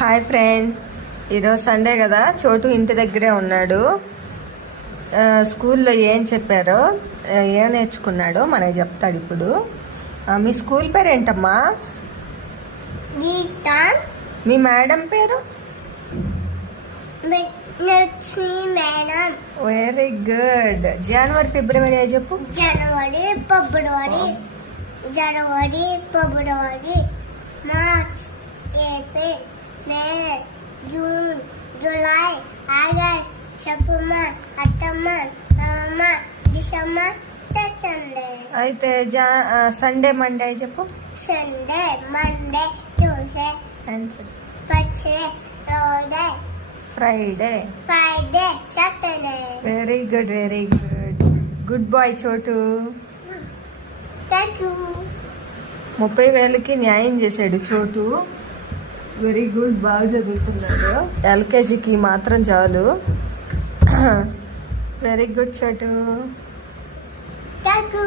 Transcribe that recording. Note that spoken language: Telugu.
హాయ్ ఫ్రెండ్, ఈరోజు సండే కదా. చోటు ఇంటి దగ్గరే ఉన్నాడు. స్కూల్లో ఏం చెప్పారో ఏం నేర్చుకున్నాడో మనకి చెప్తాడు ఇప్పుడు. మీ స్కూల్ పేరు ఏంటమ్మా? మీ మేడం పేరు? Very good. జనవరి ఫిబ్రవరి చెప్పు. January February March April May June July August September October November December Sunday. అయితే సండే మండే చెప్పు. Sunday Monday Tuesday Wednesday Thursday Friday Saturday. Very good, very good. Good boy Chotu. Thank you. 30,000కి న్యాయం చేశాడు చోటు. వెరీ గుడ్, బాగా చదువుతున్నాడు. ఎల్కేజీకి మాత్రం చాలు. వెరీ గుడ్ చోటు. Thank you.